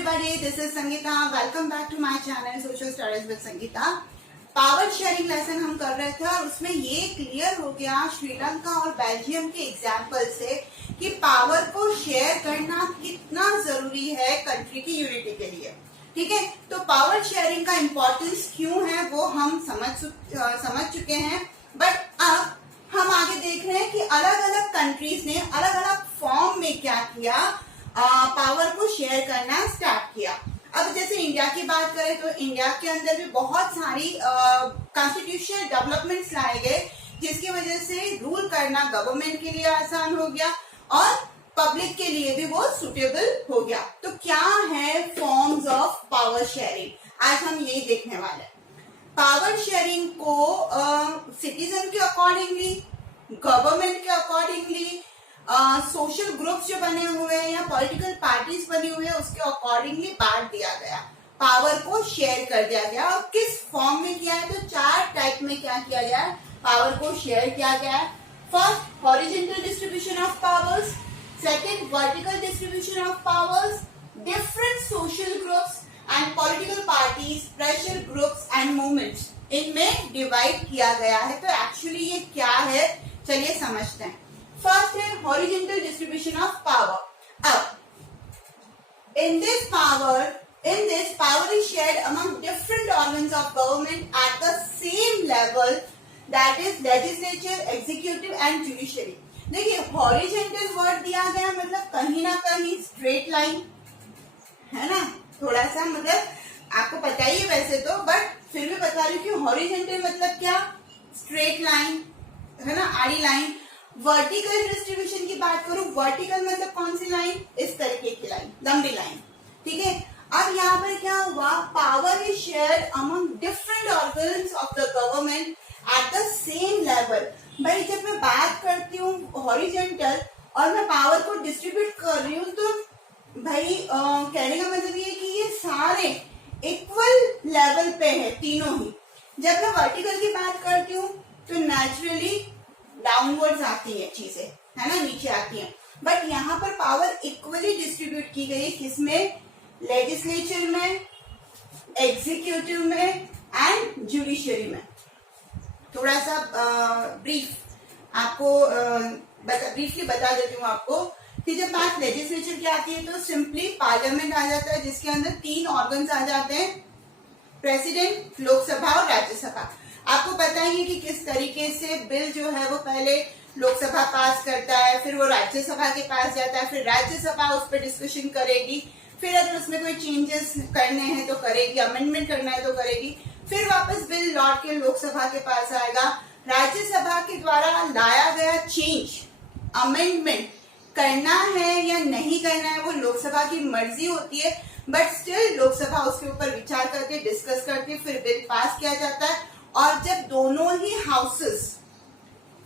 everybody, this is Sangeeta. Welcome back to my channel Social Studies with Sangeeta. Power sharing lesson हम कर रहे थे और उसमें ये क्लियर हो गया श्रीलंका और बेल्जियम के एग्जाम्पल से कि पावर को शेयर करना कितना जरूरी है कंट्री की यूनिटी के लिए। ठीक है, तो पावर शेयरिंग का इम्पोर्टेंस क्यों है वो हम समझ चुके हैं, बट अब हम आगे देख रहे हैं कि अलग अलग कंट्रीज ने अलग अलग फॉर्म में क्या किया, पावर को शेयर करना स्टार्ट किया। अब जैसे इंडिया की बात करें तो इंडिया के अंदर भी बहुत सारी कॉन्स्टिट्यूशनल डेवलपमेंट्स लाए गए जिसकी वजह से रूल करना गवर्नमेंट के लिए आसान हो गया और पब्लिक के लिए भी वो सुटेबल हो गया। तो क्या है फॉर्म्स ऑफ पावर शेयरिंग, आज हम यही देखने वाले हैं। पावर शेयरिंग को सिटीजन के अकॉर्डिंगली, गवर्नमेंट के अकॉर्डिंगली, सोशल ग्रुप्स जो बने हुए हैं या पॉलिटिकल पार्टीज बनी हुई है उसके अकॉर्डिंगली बांट दिया गया, पावर को शेयर कर दिया गया। और किस फॉर्म में किया है तो चार टाइप में क्या किया गया है, पावर को शेयर किया गया है। First, horizontal distribution of powers, second vertical distribution of powers, different social groups and political parties, pressure groups and movements, इनमें डिवाइड किया गया है। तो एक्चुअली ये क्या है, चलिए समझते हैं। First है horizontal distribution of power. In this power is shared among different organs of government at the same level, that is legislature, executive and judiciary. देखिए horizontal word दिया गया मतलब कहीं ना कहीं straight line है ना, थोड़ा सा मतलब आपको पता ही है वैसे तो, बट फिर भी बता रही हूँ कि horizontal मतलब क्या, straight line है ना, आड़ी लाइन। वर्टिकल डिस्ट्रीब्यूशन की बात करूं, वर्टिकल मतलब कौन सी लाइन, इस तरीके की लाइन, लंबी लाइन। ठीक है, अब यहाँ पर क्या हुआ, power is shared among different organs of the government at the same level. भाई जब मैं बात करती हूँ हॉरिजॉन्टल और मैं पावर को डिस्ट्रीब्यूट कर रही हूँ तो भाई कहने का मतलब ये कि ये सारे इक्वल लेवल पे है तीनों ही। जब मैं वर्टिकल की बात करती हूँ तो नेचुरली डाउनवर्ड्स आती है चीजें, है ना, नीचे आती हैं, बट यहाँ पर पावर इक्वली डिस्ट्रीब्यूट की गई है, किसमें, लेजिस्लेचर में, एग्जीक्यूटिव में एंड जुडिशरी में। थोड़ा सा ब्रीफ आपको ब्रीफली बता देती हूँ आपको कि जब बात लेजिस्लेचर की आती है तो सिंपली पार्लियामेंट आ जाता है जिसके अंदर तीन ऑर्गन्स आ जाते हैं, प्रेसिडेंट, लोकसभा और राज्यसभा। आपको पता ही है कि किस तरीके से बिल जो है वो पहले लोकसभा पास करता है, फिर वो राज्यसभा के पास जाता है, फिर राज्यसभा उस पर डिस्कशन करेगी, फिर अगर उसमें कोई चेंजेस करने हैं तो करेगी, अमेंडमेंट करना है तो करेगी, फिर वापस बिल लौट के लोकसभा के पास आएगा। राज्यसभा के द्वारा लाया गया चेंज, अमेंडमेंट करना है या नहीं करना है वो लोकसभा की मर्जी होती है, बट स्टिल लोकसभा उसके ऊपर विचार करके डिस्कस करके फिर बिल पास किया जाता है। और जब दोनों ही हाउसेस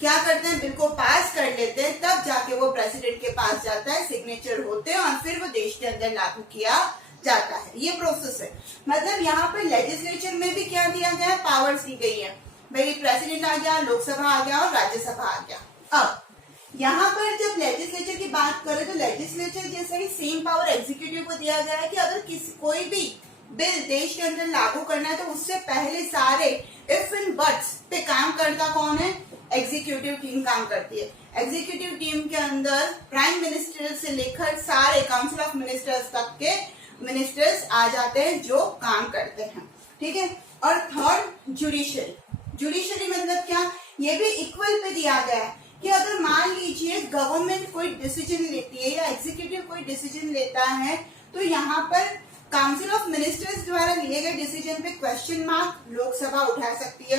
क्या करते हैं, बिल को पास कर लेते हैं, तब जाके वो प्रेसिडेंट के पास जाता है, सिग्नेचर होते हैं और फिर वो देश के अंदर लागू किया जाता है। ये प्रोसेस है। मतलब यहाँ पर लेजिस्लेचर में भी क्या दिया गया है, पावर्स दी गई है। भाई प्रेसिडेंट आ गया, लोकसभा आ गया और राज्यसभा आ गया। अब यहाँ पर जब लेजिस्लेचर की बात करें तो लेजिस्लेचर जैसे ही सेम पावर एग्जीक्यूटिव को दिया गया है कि अगर कोई भी बिल देश के अंदर लागू करना है तो उससे पहले सारे इफ एंड बट्स पे काम करता कौन है, एग्जीक्यूटिव टीम काम करती है। एग्जीक्यूटिव टीम के अंदर प्राइम मिनिस्टर से लेकर सारे काउंसिल ऑफ मिनिस्टर्स तक के मिनिस्टर्स आ जाते हैं जो काम करते हैं। ठीक है, और थर्ड जुडिशरी। जुडिशरी मतलब क्या, ये भी इक्वल पे दिया गया है कि अगर मान लीजिए गवर्नमेंट कोई डिसीजन लेती है या एग्जीक्यूटिव कोई डिसीजन लेता है तो यहाँ पर काउंसिल ऑफ मिनिस्टर्स द्वारा लिए गए डिसीजन पे क्वेश्चन मार्क लोकसभा उठा सकती है,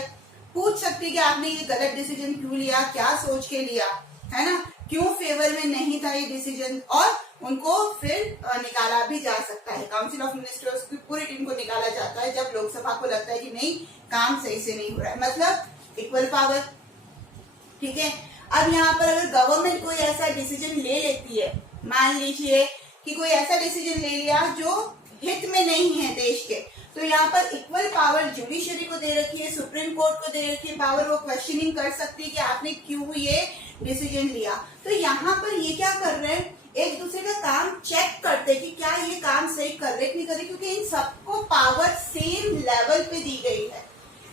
पूछ सकती है कि आपने ये गलत डिसीजन क्यों लिया, क्या सोच के लिया, है ना, क्यों फेवर में नहीं था ये डिसीजन, और उनको फिर निकाला भी जा सकता है। काउंसिल ऑफ मिनिस्टर्स की पूरी टीम को निकाला जाता है जब लोकसभा को लगता है कि नहीं काम सही से नहीं हो रहा है, मतलब इक्वल पावर। ठीक है, अब यहाँ पर अगर गवर्नमेंट कोई ऐसा डिसीजन ले लेती है, मान लीजिए कि कोई ऐसा डिसीजन ले लिया जो हित में नहीं है देश के, तो यहाँ पर इक्वल पावर जुडिशरी को दे रखी है, सुप्रीम कोर्ट को दे रखी है पावर, वो क्वेश्चनिंग कर सकती है कि आपने क्यों ये डिसीजन लिया। तो यहाँ पर ये क्या कर रहे हैं, एक दूसरे का काम चेक करते कि क्या ये काम सही कर करेक्ट नहीं कर रही, क्योंकि इन सबको पावर सेम लेवल पे दी गई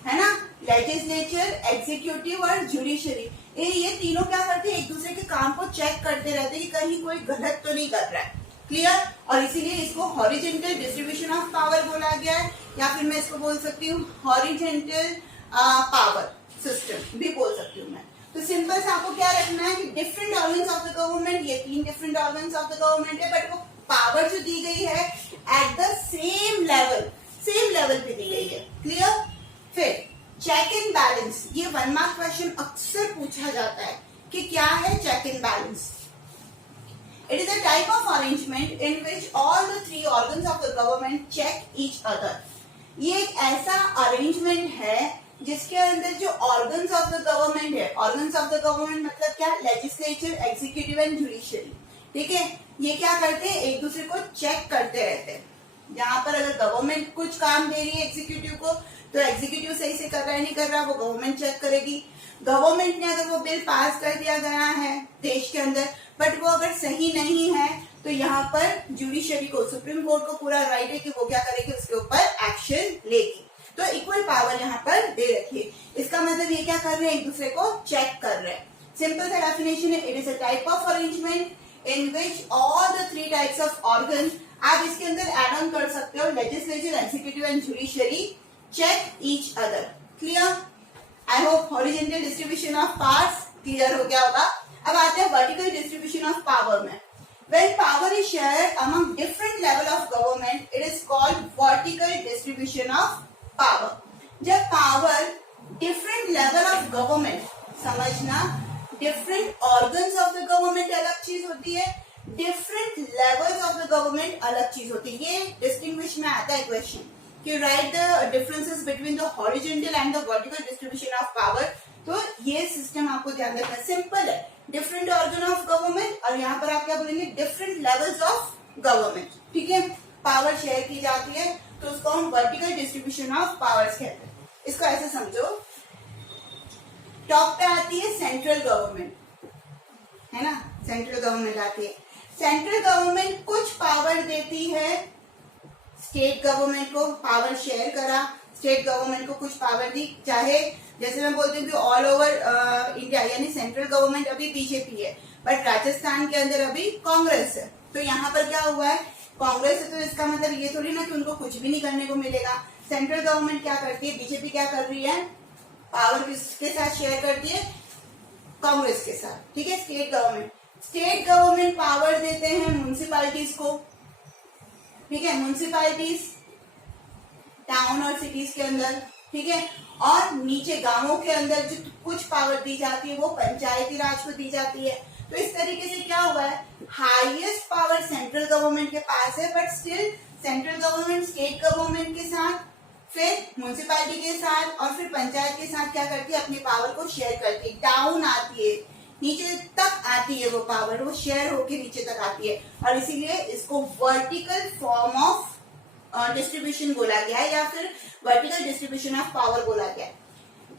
है ना, लेजिस्लेचर, एग्जीक्यूटिव और जुडिशरी। ये तीनों क्या करते हैं, एक दूसरे के काम को चेक करते रहते हैं कि कहीं कोई गलत तो नहीं कर रहा है। क्लियर? और इसीलिए इसको हॉरिजेंटल डिस्ट्रीब्यूशन ऑफ पावर बोला गया है, या फिर मैं इसको बोल सकती हूँ हॉरिजेंटल पावर सिस्टम भी बोल सकती हूँ मैं। तो सिंपल से आपको क्या रखना है कि different organs of the government, ये 3 different organs of the government है, बट वो पावर जो दी गई है एट द सेम लेवल पे दी गई है। क्लियर? फिर चेक एंड बैलेंस, ये 1 मार्क क्वेश्चन अक्सर पूछा जाता है कि क्या है check and balance. It is a type of arrangement in which all the 3 organs of the government check each other. ये एक ऐसा अरेंजमेंट है जिसके अंदर जो ऑर्गन्स ऑफ द गवर्नमेंट है, ऑर्गन्स ऑफ द गवर्नमेंट मतलब क्या, लेजिस्लेचर, एग्जीक्यूटिव एंड जुडिशरी, ठीक है, ये क्या करते हैं, एक दूसरे को चेक करते रहते हैं। जहां पर अगर गवर्नमेंट कुछ काम दे रही है एग्जीक्यूटिव को, तो एग्जीक्यूटिव सही से कर रहा है नहीं कर रहा, वो गवर्नमेंट चेक करेगी। गवर्नमेंट ने अगर वो बिल पास कर दिया गया है देश के अंदर, बट वो अगर सही नहीं है, तो यहाँ पर जुडिशरी को, सुप्रीम कोर्ट को पूरा राइट है कि वो क्या करेगी, उसके ऊपर एक्शन लेगी। तो इक्वल पावर यहाँ पर दे रखी है। इसका मतलब ये क्या कर रहे हैं, एक दूसरे को चेक कर रहे हैं। सिंपल सा डेफिनेशन है, it is a type of arrangement in which all the 3 types of organ, आप इसके अंदर एड ऑन कर सकते हो, legislature, executive and judiciary check each other. Clear? I hope horizontal distribution of powers clear हो गया होगा। अब आते हैं वर्टिकल डिस्ट्रीब्यूशन ऑफ पावर में। When power is shared among different level of government, it is called vertical distribution of power. जब power different level of government, समझना, different organs of the government अलग चीज होती है, different levels of the government अलग चीज होती है। ये distinguish में आता है क्वेश्चन कि write the differences between the horizontal and the vertical distribution of power। तो ये सिस्टम आपको ध्यान रखना, सिंपल है, डिफरेंट ऑर्गन ऑफ गवर्नमेंट, और यहाँ पर आप क्या बोलेंगे, डिफरेंट लेवल्स ऑफ गवर्नमेंट, ठीक है, पावर शेयर की जाती है, तो उसको हम वर्टिकल डिस्ट्रीब्यूशन ऑफ पावर्स कहते हैं। इसको ऐसे समझो, टॉप पे आती है सेंट्रल गवर्नमेंट, है ना, सेंट्रल गवर्नमेंट आती है। सेंट्रल गवर्नमेंट कुछ पावर देती है स्टेट गवर्नमेंट को, पावर शेयर करा, स्टेट गवर्नमेंट को कुछ पावर दी, चाहे जैसे मैं बोलती हूँ कि ऑल ओवर इंडिया, यानी सेंट्रल गवर्नमेंट अभी बीजेपी है, बट राजस्थान के अंदर अभी कांग्रेस है। तो यहाँ पर क्या हुआ है, कांग्रेस है, तो इसका मतलब ये थोड़ी ना कि उनको कुछ भी नहीं करने को मिलेगा। सेंट्रल गवर्नमेंट क्या करती है, बीजेपी क्या कर रही है, पावर किसके साथ शेयर करती है, कांग्रेस के साथ, ठीक है। स्टेट गवर्नमेंट पावर देते हैं म्युनिसिपैलिटीज को, ठीक है, म्युनिसिपैलिटीज टाउन और सिटीज के अंदर, ठीक है, और नीचे गांवों के अंदर जो कुछ पावर दी जाती है वो पंचायती राज को दी जाती है। तो इस तरीके से क्या हुआ है, हाईएस्ट पावर सेंट्रल गवर्नमेंट के पास है, but still central government state government के साथ, फिर म्युनिसिपैलिटी के साथ और फिर पंचायत के साथ क्या करती है, अपनी पावर को शेयर करती है। डाउन आती है, नीचे तक आती है वो पावर, वो शेयर होके नीचे तक आती है, और इसीलिए इसको वर्टिकल फॉर्म ऑफ डिस्ट्रीब्यूशन बोला गया है, या फिर वर्टिकल डिस्ट्रीब्यूशन ऑफ पावर बोला गया है।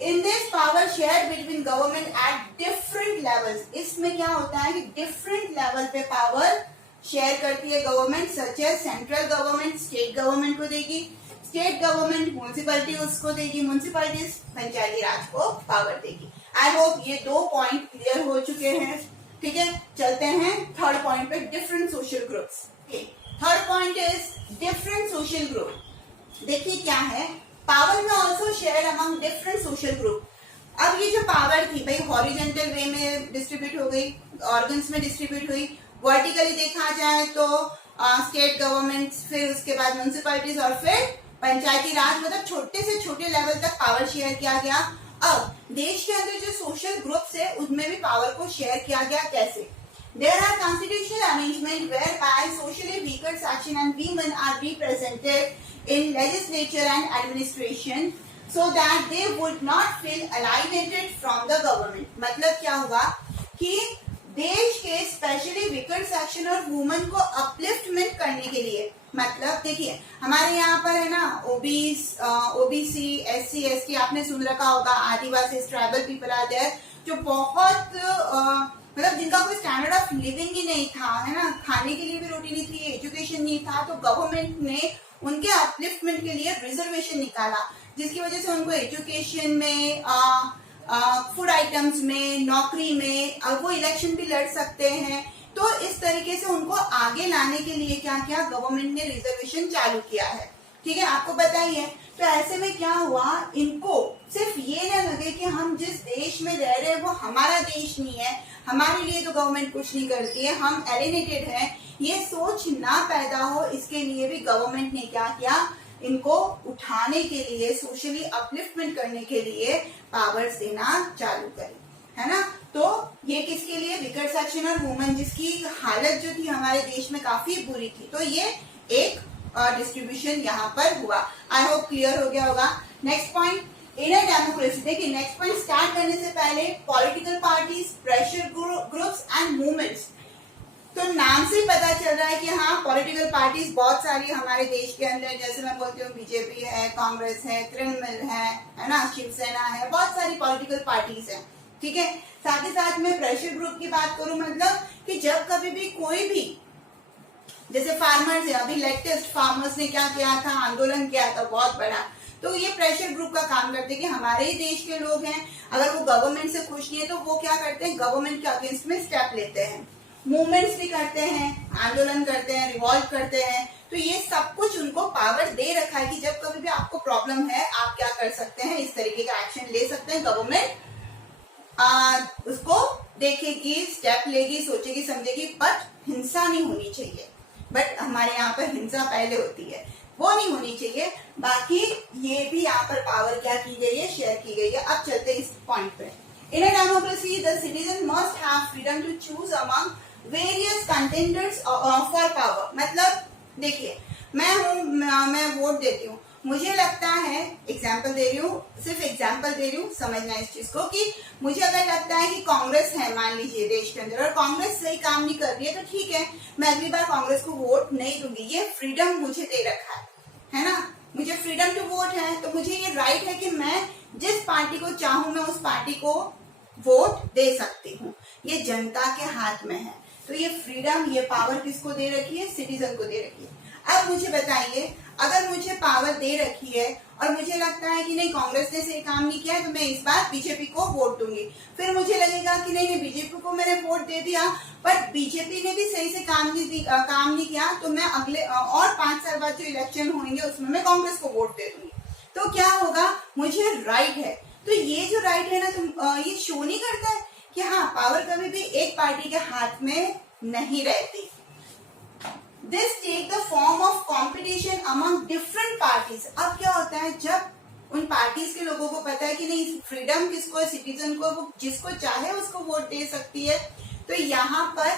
In this power share between government at different levels, इसमें क्या होता है कि डिफरेंट लेवल पे पावर शेयर करती है government, such as central government state government को देगी, स्टेट गवर्नमेंट म्युनिसिपैलिटी उसको देगी, म्युनिसिपैलिटी पंचायती राज को पावर देगी। आई होप ये 2 पॉइंट क्लियर हो चुके हैं, ठीक है। चलते हैं थर्ड पॉइंट पे, different social groups. Third point is different social group. देखिए क्या है, पावर में also share among different social group. अब ये जो पावर थी भाई हॉरिजेंटल वे में डिस्ट्रीब्यूट हो गई, ऑर्गन्स में डिस्ट्रीब्यूट हुई, वर्टिकली देखा जाए तो स्टेट गवर्नमेंट, फिर उसके बाद म्युनिसिपैलिटीज और फिर पंचायती राज, मतलब छोटे से छोटे लेवल तक पावर शेयर किया गया। अब देश के अंदर जो सोशल ग्रुप्स है उनमें भी पावर को शेयर किया गया, कैसे? There are constitutional arrangements whereby socially weaker section and women are represented in legislature and administration so that they would not feel alienated from the government. मतलब क्या हुआ कि देश के स्पेशली वीकर सेक्शन और वुमेन को अपलिफ्टमेंट करने के लिए, मतलब देखिए हमारे यहाँ पर है ना ओबीसी, एससी, एसटी, आपने सुन रखा होगा, आदिवासी, ट्राइबल पीपल आर देयर, जो बहुत मतलब जिनका कोई स्टैंडर्ड ऑफ लिविंग ही नहीं था, है ना, खाने के लिए भी रोटी नहीं थी, एजुकेशन नहीं था, तो गवर्नमेंट ने उनके अपलिफ्टमेंट के लिए रिजर्वेशन निकाला, जिसकी वजह से उनको एजुकेशन में, फूड आइटम्स में, नौकरी में, वो इलेक्शन भी लड़ सकते हैं। तो इस तरीके से उनको आगे लाने के लिए क्या किया, गवर्नमेंट ने रिजर्वेशन चालू किया है। ठीक है, आपको पता ही है। तो ऐसे में क्या हुआ, इनको सिर्फ ये ना लगे कि हम जिस देश में रह रहे हैं वो हमारा देश नहीं है, हमारे लिए तो गवर्नमेंट कुछ नहीं करती है, हम एलिनेटेड हैं, ये सोच ना पैदा हो, इसके लिए भी गवर्नमेंट ने क्या किया, इनको उठाने के लिए, सोशली अपलिफ्टमेंट करने के लिए पावर्स देना चालू करी, है ना। तो ये किसके लिए, वीकर सेक्शन और वुमेन, जिसकी हालत जो थी हमारे देश में काफी बुरी थी। तो ये एक डिस्ट्रीब्यूशन यहाँ पर हुआ। आई होप क्लियर हो गया होगा। Next point, inner democracy. देखिए नेक्स्ट पॉइंट स्टार्ट करने से पहले political parties, pressure groups and movements. तो नाम से पता चल रहा है कि हाँ, पॉलिटिकल पार्टीज बहुत सारी हमारे देश के अंदर, जैसे मैं बोलती हूँ बीजेपी है, कांग्रेस है, तृणमूल है ना, शिवसेना है, बहुत सारी पॉलिटिकल पार्टीज है। ठीक है, साथ ही साथ में प्रेशर ग्रुप की बात करूं, मतलब कि जब कभी भी कोई भी, जैसे फार्मर्स है, अभी लेटेस्ट फार्मर्स ने क्या किया था, आंदोलन किया था बहुत बड़ा, तो ये प्रेशर ग्रुप का काम करते हैं कि हमारे ही देश के लोग हैं, अगर वो गवर्नमेंट से खुश नहीं है तो वो क्या करते हैं, गवर्नमेंट के अगेंस्ट में स्टेप लेते हैं, मूवमेंट्स भी करते हैं, आंदोलन करते हैं, रिवॉल्ट करते हैं। तो ये सब कुछ उनको पावर दे रखा है कि जब कभी भी आपको प्रॉब्लम है, आप क्या कर सकते हैं, इस तरीके का एक्शन ले सकते हैं। गवर्नमेंट उसको देखेगी, स्टेप लेगी, सोचेगी, समझेगी, बट हिंसा नहीं होनी चाहिए। बट हमारे यहाँ पर हिंसा पहले होती है, वो नहीं होनी चाहिए। बाकी ये भी यहाँ पर पावर क्या की गई है, शेयर की गई है। अब चलते इस पॉइंट पे। In a democracy the citizen must have freedom to choose among various contenders for power. मतलब देखिए, मैं वोट देती हूँ, मुझे लगता है, एग्जाम्पल दे रही हूँ, सिर्फ एग्जाम्पल दे रही हूँ, समझना इस चीज को, कि मुझे अगर लगता है कि कांग्रेस है, मान लीजिए देश के अंदर, और कांग्रेस सही काम नहीं कर रही है, तो ठीक है, मैं अगली बार कांग्रेस को वोट नहीं दूंगी। ये फ्रीडम मुझे दे रखा है ना, मुझे फ्रीडम टू वोट है, तो मुझे ये राइट है कि मैं जिस पार्टी को चाहूं, मैं उस पार्टी को वोट दे सकती हूँ। ये जनता के हाथ में है। तो ये फ्रीडम, ये पावर किसको दे रखी है, सिटीजन को दे रखी है। अब मुझे बताइए, अगर मुझे पावर दे रखी है और मुझे लगता है कि नहीं, कांग्रेस ने सही काम नहीं किया है, तो मैं इस बार बीजेपी को वोट दूंगी। फिर मुझे लगेगा कि नहीं, बीजेपी को मैंने वोट दे दिया, बट बीजेपी ने भी सही से काम नहीं किया, तो मैं अगले और 5 साल बाद जो इलेक्शन होंगे उसमें मैं कांग्रेस को वोट दे दूंगी। तो क्या होगा, मुझे राइट है। तो ये जो राइट है ना, तो ये शो नहीं करता है कि हाँ, पावर कभी भी एक पार्टी के हाथ में नहीं रहती। This take the form of competition among different parties। अब क्या होता है, जब उन पार्टीज के लोगों को पता है कि नहीं, फ्रीडम किसको है, सिटीजन को, वो जिसको चाहे उसको वोट दे सकती है, तो यहाँ पर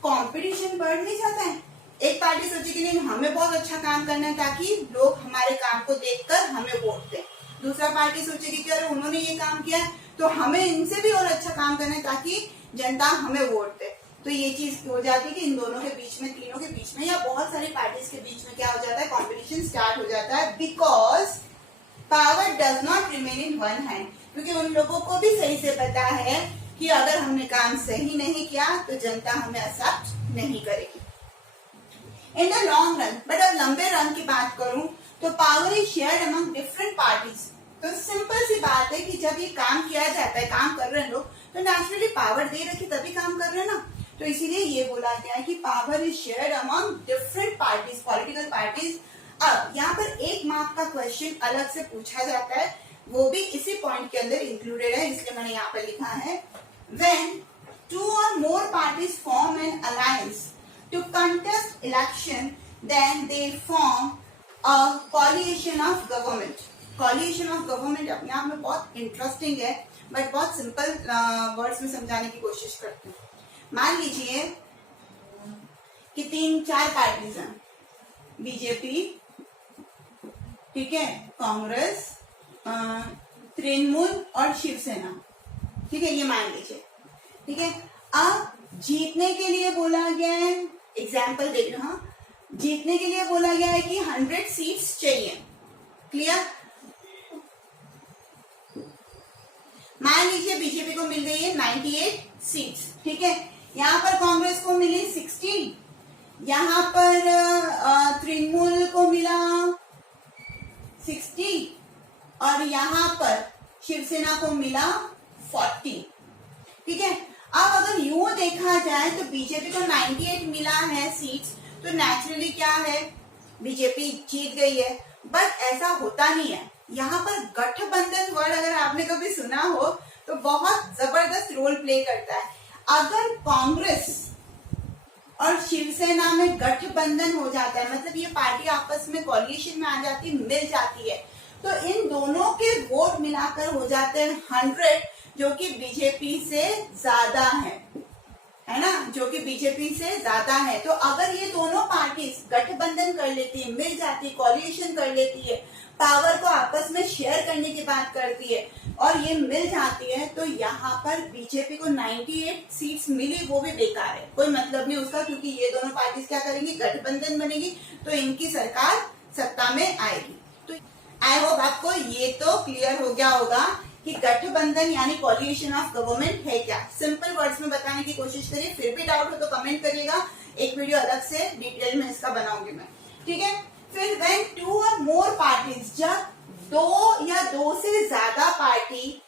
कंपटीशन बढ़ नहीं जाता है। एक पार्टी सोचे कि नहीं, हमें बहुत अच्छा काम करना है ताकि लोग हमारे काम को देखकर हमें वोट दें। दूसरा पार्टी सोचेगी कि अरे उन्होंने ये काम किया है, तो हमें इनसे भी और अच्छा काम करना है ताकि जनता हमें वोट दे। तो ये चीज हो जाती है कि इन दोनों के बीच में, तीनों के बीच में, या बहुत सारी पार्टीज के बीच में क्या हो जाता है, कंपटीशन स्टार्ट हो जाता है। Because power does not remain in one hand, क्योंकि उन लोगों को भी सही से पता है कि अगर हमने काम सही नहीं किया तो जनता हमें एक्सेप्ट नहीं करेगी in the long run. But अब लंबे रन की बात करूं तो power is shared among different parties. तो सिंपल सी बात है कि जब ये काम किया जाता है, काम कर रहे हैं लोग, तो नेचुरली पावर दे रखी तभी काम कर रहे हैं ना। तो इसीलिए ये बोला गया है कि power is shared among different parties, political parties. अब यहाँ पर 1 मार्क का क्वेश्चन अलग से पूछा जाता है, वो भी इसी पॉइंट के अंदर इंक्लूडेड है, इसलिए मैंने यहाँ पर लिखा है, when 2 or more parties form an alliance to contest election, then they form a coalition of government। coalition of government अपने आप में बहुत इंटरेस्टिंग है, बट बहुत सिंपल वर्ड्स में समझाने की कोशिश करती हूँ। मान लीजिए कि 3-4 पार्टीज हैं, बीजेपी, ठीक है, कांग्रेस, तृणमूल और शिवसेना, ठीक है, ये मान लीजिए, ठीक है। अब जीतने के लिए बोला गया है, एग्जाम्पल दे रही हूँ, जीतने के लिए बोला गया है कि 100 सीट्स चाहिए। क्लियर? मान लीजिए बीजेपी को मिल गई है 98 सीट्स, ठीक है। यहाँ पर कांग्रेस को मिली 16, यहाँ पर तृणमूल को मिला 60 और यहाँ पर शिवसेना को मिला 40, ठीक है। अब अगर यूं देखा जाए तो बीजेपी को 98 मिला है सीट्स, तो नेचुरली क्या है, बीजेपी जीत गई है। बट ऐसा होता नहीं है। यहाँ पर गठबंधन वर्ड अगर आपने कभी सुना हो तो बहुत जबरदस्त रोल प्ले करता है। अगर कांग्रेस और शिवसेना में गठबंधन हो जाता है, मतलब ये पार्टी आपस में कोलिशन में आ जाती, मिल जाती है, तो इन दोनों के वोट मिलाकर हो जाते हैं 100, जो कि बीजेपी से ज्यादा है ना, जो कि बीजेपी से ज्यादा है। तो अगर ये दोनों पार्टी गठबंधन कर लेती है, मिल जाती है, कोलिशन कर लेती है, पावर को आपस में शेयर करने की बात करती है और ये मिल जाती है, तो यहाँ पर बीजेपी को 98 सीट्स मिली, वो भी बेकार है, कोई मतलब नहीं उसका, क्योंकि ये दोनों पार्टी क्या करेंगी, गठबंधन बनेगी तो इनकी सरकार सत्ता में आएगी। तो आई होप आपको ये तो क्लियर हो गया होगा कि गठबंधन यानी कोलिशन ऑफ गवर्नमेंट है क्या। सिंपल वर्ड्स में बताने की कोशिश करिए, फिर भी डाउट हो तो कमेंट करिएगा, एक वीडियो अलग से डिटेल में इसका बनाऊंगी मैं, ठीक है। फिर व्हेन 2 और मोर पार्टीज, जब 2 या 2 से ज्यादा पार्टी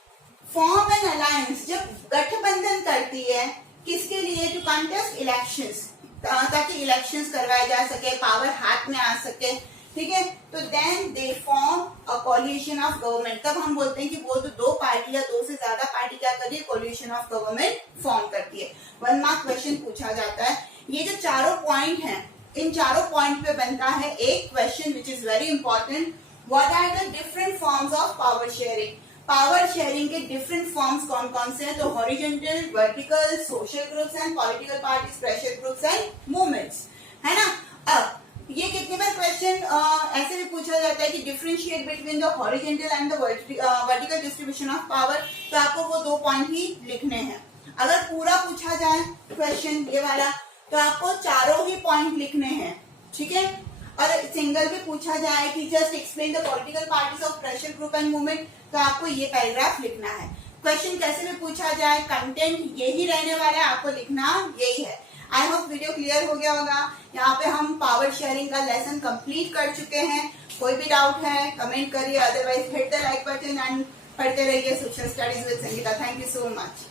फॉर्म एन अलायंस, जब गठबंधन करती है, किसके लिए, टू कंटेस्ट इलेक्शंस, ताकि इलेक्शंस करवाए जा सके, पावर हाथ में आ सके, ठीक है। तो then they form a coalition of government, तब हम बोलते हैं कि वो तो 2 पार्टी या 2 से ज्यादा पार्टी क्या कर रही है, कोलिशन ऑफ गवर्नमेंट फॉर्म करती है। 1 मार्क क्वेश्चन पूछा जाता है। ये जो चारों पॉइंट हैं, इन चारों पॉइंट पे बनता है एक question which is very important, what are the different forms of power sharing. Power sharing के डिफरेंट फॉर्म्स कौन कौन से हैं, तो horizontal, vertical, social groups and political parties, pressure groups and movements, है ना। अब ये कितनी बार क्वेश्चन ऐसे भी पूछा जाता है कि differentiate between the horizontal and the vertical distribution of power, तो आपको वो 2 पॉइंट ही लिखने हैं। अगर पूरा पूछा जाए क्वेश्चन ये वाला, तो आपको चारों ही पॉइंट लिखने हैं, ठीक है। और सिंगल भी पूछा जाए कि just explain the political parties of pressure group and movement, तो आपको ये पैराग्राफ लिखना है। क्वेश्चन कैसे भी पूछा जाए, कंटेंट यही रहने वाला है, आपको लिखना यही है। आई होप वीडियो क्लियर हो गया होगा। यहाँ पे हम पावर शेयरिंग का लेसन कंप्लीट कर चुके हैं। कोई भी डाउट है कमेंट करिए, otherwise hit the like button and पढ़ते रहिए social studies with Sangeeta. Thank you so much.